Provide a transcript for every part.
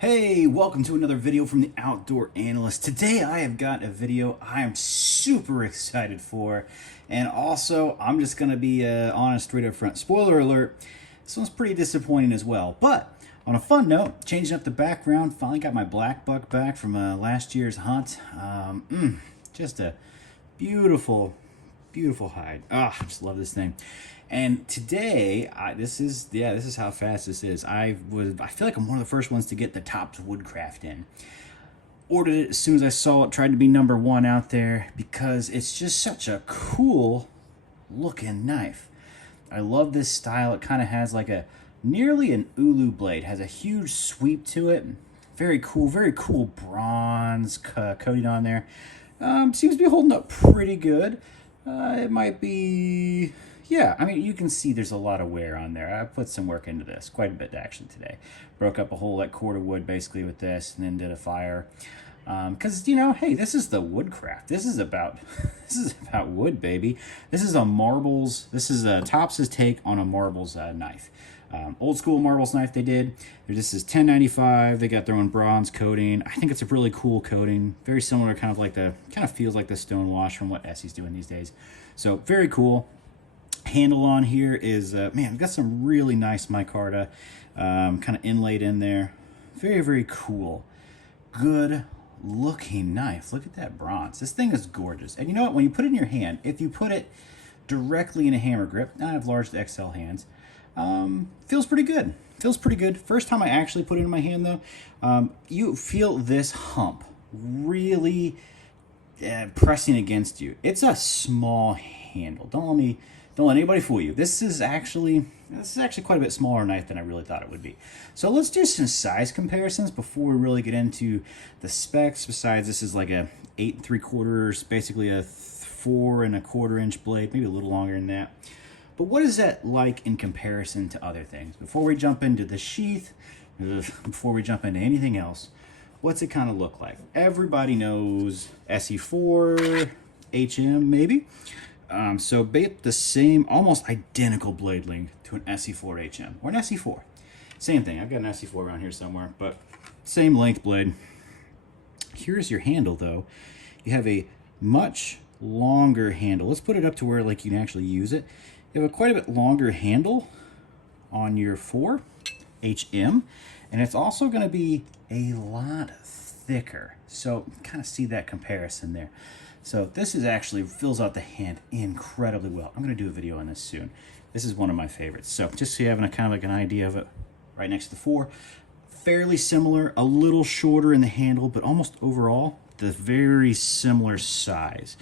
Hey, welcome to another video from the Outdoor Analyst. Today I have got a video I am super excited for, and also I'm just going to be honest straight up front. Spoiler alert, this one's pretty disappointing as well. But on a fun note, changing up the background, finally got my black buck back from last year's hunt. Just a beautiful hide. I just love this thing. And today, this is how fast this is. I feel like I'm one of the first ones to get the Tops Woodcraft in. Ordered it as soon as I saw it. Tried to be #1 out there because it's just such a cool looking knife. I love this style. It kind of has like nearly an ulu blade. Has a huge sweep to it. Very cool bronze coating on there. Seems to be holding up pretty good. It might be, yeah, I mean, you can see there's a lot of wear on there. I put some work into this, quite a bit actually today. Broke up a whole cord of wood basically with this and then did a fire. Because, you know, hey, this is the Woodcraft. This is about wood, baby. This is a marbles, this is Tops's take on a marbles knife. Old school marbles knife they did. This is 1095. They got their own bronze coating. I think it's a really cool coating. Very similar, kind of feels like the stone wash from what Essie's doing these days. So very cool. Handle on here is, man, we've got some really nice micarta kind of inlaid in there. Very cool. Good looking knife. Look at that bronze. This thing is gorgeous. And you know what? When you put it in your hand, if you put it directly in a hammer grip, I have large to XL hands, feels pretty good. Feels pretty good. First time I actually put it in my hand though, you feel this hump really pressing against you. It's a small handle. Don't let anybody fool you. This is actually quite a bit smaller knife than I really thought it would be. So let's do some size comparisons before we really get into the specs. Besides, this is like a 8 3/4, basically a 4 1/4 inch blade, maybe a little longer than that. But what is that like in comparison to other things? Before we jump into the sheath, before we jump into anything else, what's it kind of look like? Everybody knows SE4, HM maybe. So the same, almost identical blade length to an SE4 HM or an SE4. Same thing. I've got an SE4 around here somewhere, but same length blade. Here's your handle though. You have a much longer handle. Let's put it up to where like you can actually use it. You have quite a bit longer handle on your 4 HM, and it's also going to be a lot thicker. So kind of see that comparison there. So this is actually fills out the hand incredibly well. I'm going to do a video on this soon. This is one of my favorites. So just so you have kind of like an idea of it, right next to the 4, fairly similar, a little shorter in the handle, but almost overall the very similar size.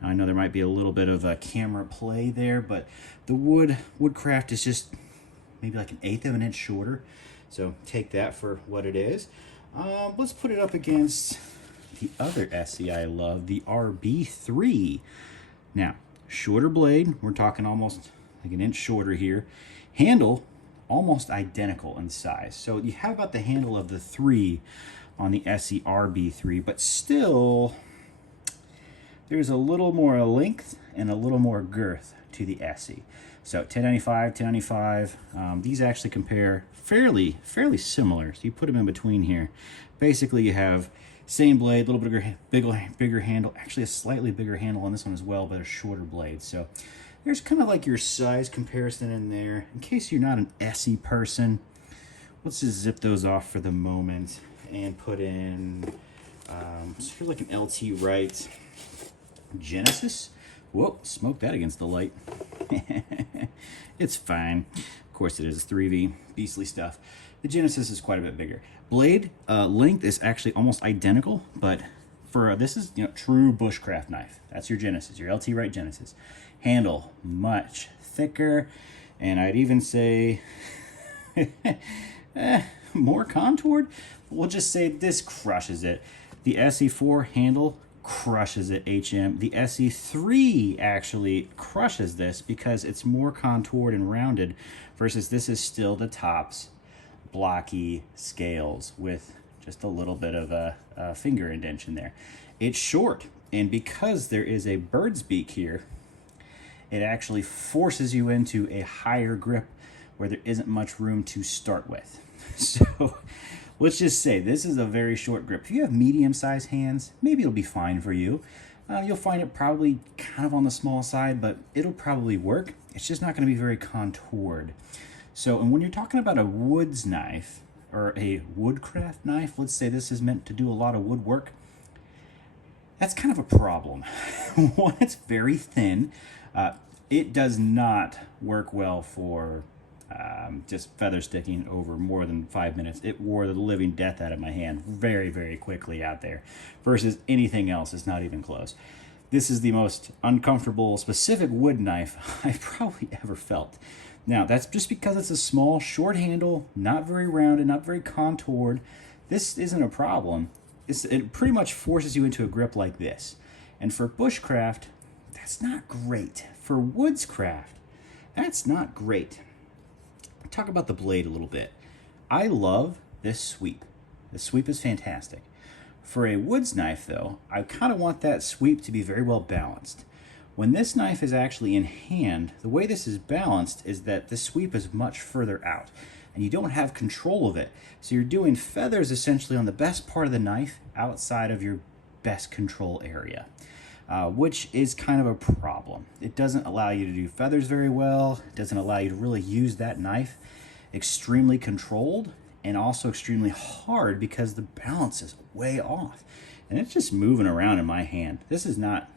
Now, I know there might be a little bit of a camera play there, but the Woodcraft is just maybe like 1/8 of an inch shorter. So take that for what it is. Let's put it up against the other Essie I love, the RB3. Now, shorter blade, we're talking almost like 1 inch shorter here. Handle, almost identical in size. So you have about the handle of the 3 on the Essie RB3, but still there's a little more length and a little more girth to the Essie. So 1095. These actually compare fairly similar. So you put them in between here. Basically, you have same blade, a little bigger handle. Actually, a slightly bigger handle on this one as well, but a shorter blade. So there's kind of like your size comparison in there. In case you're not an Essie person, let's just zip those off for the moment and put in sort of like an LT Wright Genesis. Whoa, smoked that against the light. It's fine. Of course it is. 3V, beastly stuff. The Genesis is quite a bit bigger. Blade length is actually almost identical, but for this is, you know, true bushcraft knife. That's your Genesis, your LT Wright Genesis. Handle much thicker, and I'd even say more contoured. We'll just say this crushes it. The SE4 handle crushes it, HM. The SE3 actually crushes this because it's more contoured and rounded versus this is still the Tops blocky scales with just a little bit of a finger indentation there. It's short, and because there is a bird's beak here, it actually forces you into a higher grip where there isn't much room to start with. So let's just say this is a very short grip. If you have medium-sized hands, maybe it'll be fine for you. You'll find it probably kind of on the small side, but it'll probably work. It's just not going to be very contoured. So, and when you're talking about a woods knife or a woodcraft knife, let's say this is meant to do a lot of woodwork, that's kind of a problem. One, it's very thin. It does not work well for just feather sticking over more than 5 minutes. It wore the living death out of my hand very, very quickly out there versus anything else. It's not even close. This is the most uncomfortable specific wood knife I've probably ever felt. Now, that's just because it's a small, short handle, not very rounded, not very contoured. This isn't a problem. It pretty much forces you into a grip like this. And for bushcraft, that's not great. For woodscraft, that's not great. Talk about the blade a little bit. I love this sweep. The sweep is fantastic. For a woods knife, though, I kind of want that sweep to be very well balanced. When this knife is actually in hand, the way this is balanced is that the sweep is much further out, and you don't have control of it. So you're doing feathers essentially on the best part of the knife outside of your best control area, which is kind of a problem. It doesn't allow you to do feathers very well. It doesn't allow you to really use that knife extremely controlled and also extremely hard because the balance is way off. And it's just moving around in my hand. This is not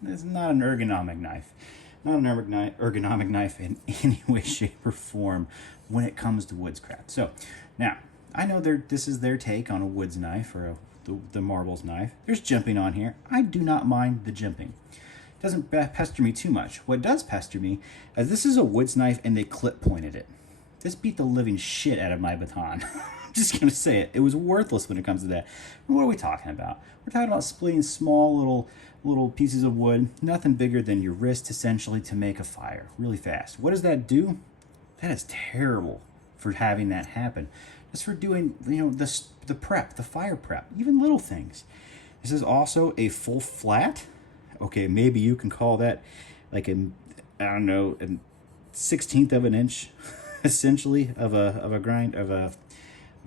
an ergonomic knife. Not an ergonomic knife in any way, shape, or form when it comes to woodscraft. So, now, I know this is their take on a woods knife or the marbles knife. There's jimping on here. I do not mind the jimping. It doesn't pester me too much. What does pester me is this is a woods knife and they clip pointed it. This beat the living shit out of my baton. I'm just going to say it. It was worthless when it comes to that. And what are we talking about? We're talking about splitting small little pieces of wood, nothing bigger than your wrist essentially, to make a fire really fast. What does that do? That is terrible for having that happen. Just for doing, the prep, the fire prep, even little things. This is also a full flat. Okay, maybe you can call that like a 1/16 of an inch, essentially, of a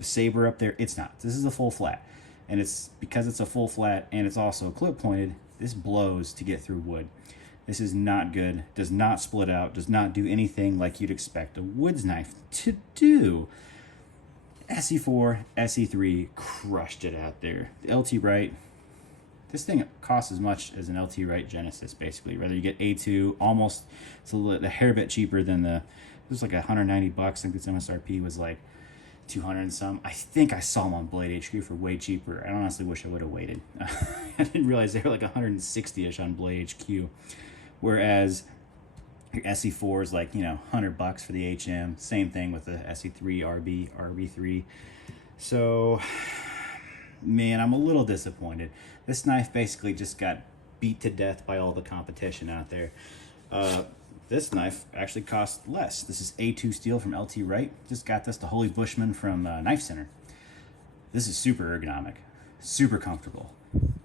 saber up there. It's not. This is a full flat, and it's because it's a full flat and it's also clip pointed. This blows to get through wood. This is not good. Does not split out. Does not do anything like you'd expect a woods knife to do. SE4, SE3 crushed it out there. The LT Wright, this thing costs as much as an LT Wright Genesis, basically. Whether you get A2, almost, it's a hair bit cheaper than it was like $190. I think its MSRP was like 200 and some. I think I saw them on Blade HQ for way cheaper. I honestly wish I would have waited. I didn't realize they were like 160-ish on Blade HQ. Whereas your SE4 is like, $100 for the HM. Same thing with the SE3 RB3. So, man, I'm a little disappointed. This knife basically just got beat to death by all the competition out there. This knife actually costs less. This is A2 steel from LT Wright. Just got this, the Holy Bushman from Knife Center. This is super ergonomic, super comfortable.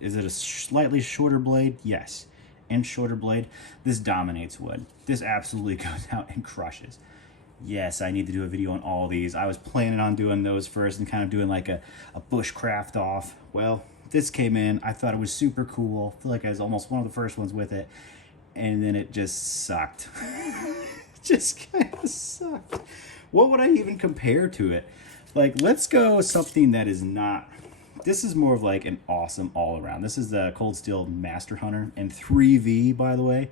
Is it a slightly shorter blade? Yes. And shorter blade. This dominates wood. This absolutely goes out and crushes. Yes, I need to do a video on all these. I was planning on doing those first and kind of doing like a bushcraft off. Well, this came in. I thought it was super cool. I feel like I was almost one of the first ones with it. And then it just sucked. Just kind of sucked. What would I even compare to it? Like, let's go something that is not... This is more of like an awesome all-around. This is the Cold Steel Master Hunter in 3V, by the way.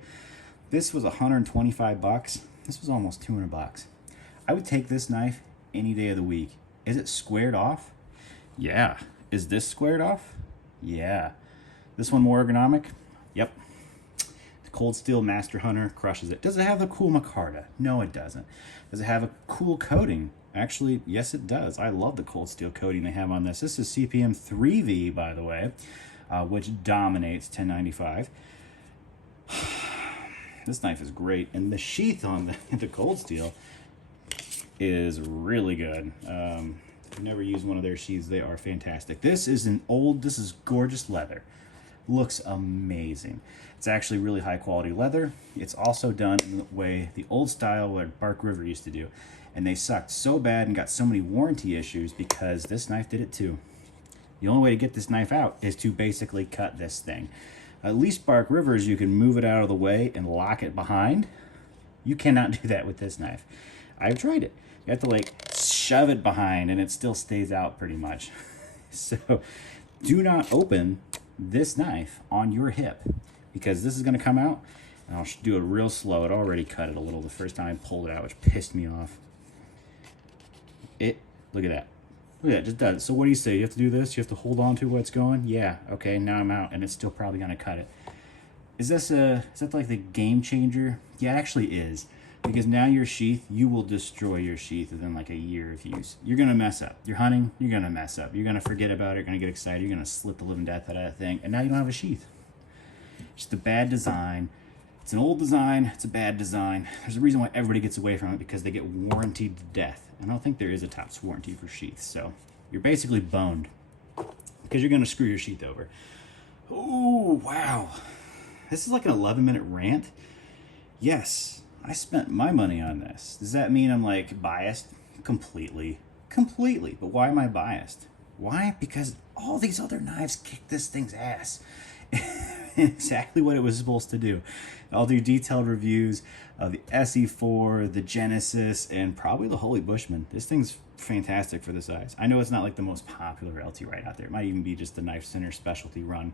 This was $125. This was almost $200. I would take this knife any day of the week. Is it squared off? Yeah. Is this squared off? Yeah. This one more ergonomic? Yep. The Cold Steel Master Hunter crushes it. Does it have the cool micarta? No, it doesn't. Does it have a cool coating? Actually, yes, it does. I love the Cold Steel coating they have on this. This is CPM 3V, by the way, which dominates 1095. This knife is great, and the sheath on the Cold Steel is really good. I've never used one of their sheaths. They are fantastic. This is gorgeous leather. Looks amazing. It's actually really high quality leather. It's also done in the way the old style like Bark River used to do. And they sucked so bad and got so many warranty issues because this knife did it too. The only way to get this knife out is to basically cut this thing. At least Bark Rivers, you can move it out of the way and lock it behind. You cannot do that with this knife. I've tried it. You have to like shove it behind and it still stays out pretty much. So do not open this knife on your hip because this is going to come out, and I'll do it real slow. It already cut it a little the first time I pulled it out, which pissed me off. Look at that. Look at that, just does it. So what do you say? You have to do this? You have to hold on to where it's going? Yeah, okay, now I'm out, and it's still probably going to cut it. Is that like the game changer? Yeah, it actually is. Because now your sheath, you will destroy your sheath within like a year of use. You're going to mess up. You're hunting, you're going to mess up. You're going to forget about it, you're going to get excited, you're going to slip the living death out of that thing, and now you don't have a sheath. Just a bad design. It's an old design, it's a bad design. There's a reason why everybody gets away from it, because they get warranted to death. And I don't think there is a tops warranty for sheaths, so you're basically boned because you're going to screw your sheath over. Oh, wow. This is like an 11-minute rant. Yes, I spent my money on this. Does that mean I'm like biased? Completely. But why am I biased? Why? Because all these other knives kick this thing's ass. Exactly what it was supposed to do. I'll do detailed reviews of the SE4, the Genesis, and probably the Holy Bushman. This thing's fantastic for the size. I know it's not like the most popular LT right out there. It might even be just the Knife Center specialty run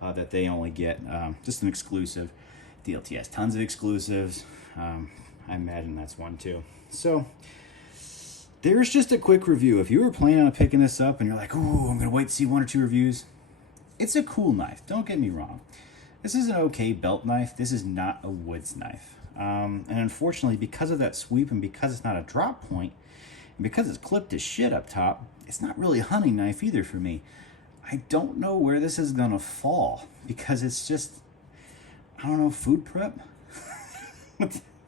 that they only get, just an exclusive. DLT has tons of exclusives. I imagine that's one too. So there's just a quick review. If you were planning on picking this up and you're like, oh, I'm gonna wait to see 1 or 2 reviews, it's a cool knife, don't get me wrong. This is an okay belt knife. This is not a woods knife. And unfortunately, because of that sweep and because it's not a drop point, and because it's clipped as shit up top, it's not really a hunting knife either for me. I don't know where this is gonna fall because it's just, I don't know, food prep?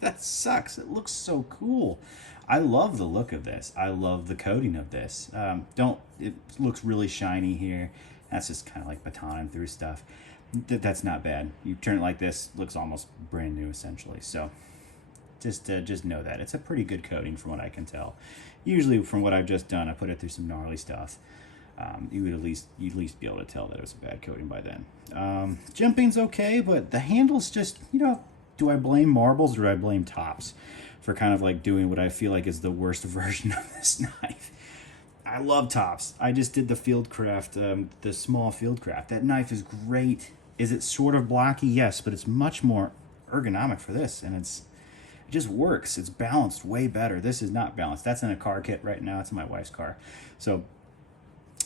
That sucks. It looks so cool. I love the look of this. I love the coating of this. It looks really shiny here. That's just kind of like batoning through stuff. That's not bad. You turn it like this, looks almost brand new essentially. So just know that. It's a pretty good coating from what I can tell. Usually from what I've just done, I put it through some gnarly stuff. You'd at least be able to tell that it was a bad coating by then. Jimping's okay, but the handle's just, do I blame marbles or do I blame tops for kind of like doing what I feel like is the worst version of this knife? I love tops. I just did the Fieldcraft, the small Fieldcraft. That knife is great. Is it sort of blocky? Yes, but it's much more ergonomic for this, and it just works. It's balanced way better. This is not balanced. That's in a car kit right now. It's in my wife's car. So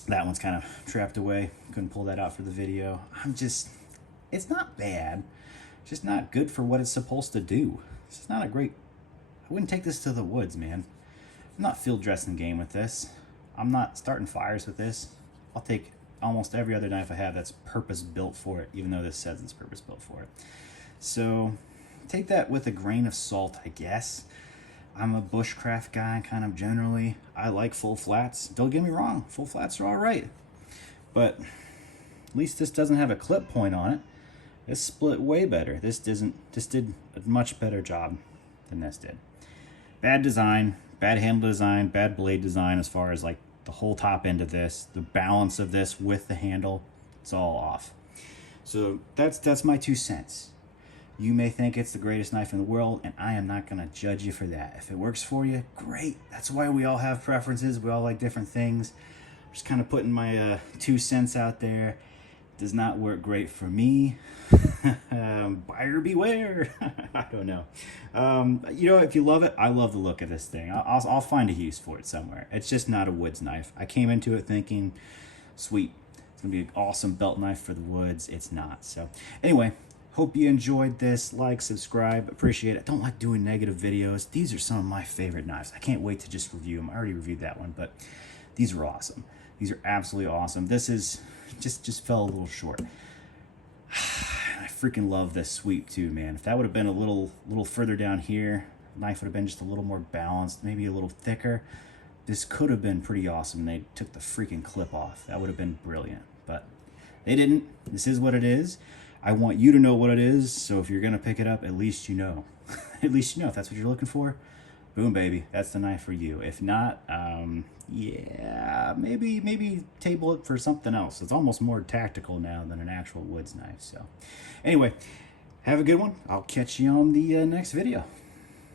that one's kind of trapped away. Couldn't pull that out for the video. It's not bad. It's just not good for what it's supposed to do. It's just not a great, I wouldn't take this to the woods, man. I'm not field dressing game with this. I'm not starting fires with this. I'll take almost every other knife I have that's purpose built for it, even though this says it's purpose built for it. So take that with a grain of salt, I guess. I'm a bushcraft guy kind of generally. I like full flats. Don't get me wrong, full flats are all right. But at least this doesn't have a clip point on it. This split way better. This did a much better job than this did. Bad design, bad handle design, bad blade design as far as like the whole top end of this, the balance of this with the handle, it's all off. So that's my 2 cents. You may think it's the greatest knife in the world, and I am not gonna judge you for that. If it works for you, great. That's why we all have preferences. We all like different things. I'm just kind of putting my 2 cents out there. Does not work great for me. Buyer beware. I don't know. If you love it, I love the look of this thing. I'll find a use for it somewhere. It's just not a woods knife. I came into it thinking, sweet, it's gonna be an awesome belt knife for the woods. It's not. So anyway, hope you enjoyed this. Like, subscribe, appreciate it. I don't like doing negative videos. These are some of my favorite knives. I can't wait to just review them. I already reviewed that one, but these are awesome. These are absolutely awesome. This is just fell a little short. I freaking love this sweep too, man. If that would have been a little further down here, knife would have been just a little more balanced, maybe a little thicker. This could have been pretty awesome. They took the freaking clip off. That would have been brilliant, but they didn't. This is what it is. I want you to know what it is, so if you're gonna pick it up, at least you know. At least you know if that's what you're looking for. boom, baby, that's the knife for you. If not, yeah, maybe table it for something else. It's almost more tactical now than an actual woods knife. So anyway, have a good one. I'll catch you on the next video.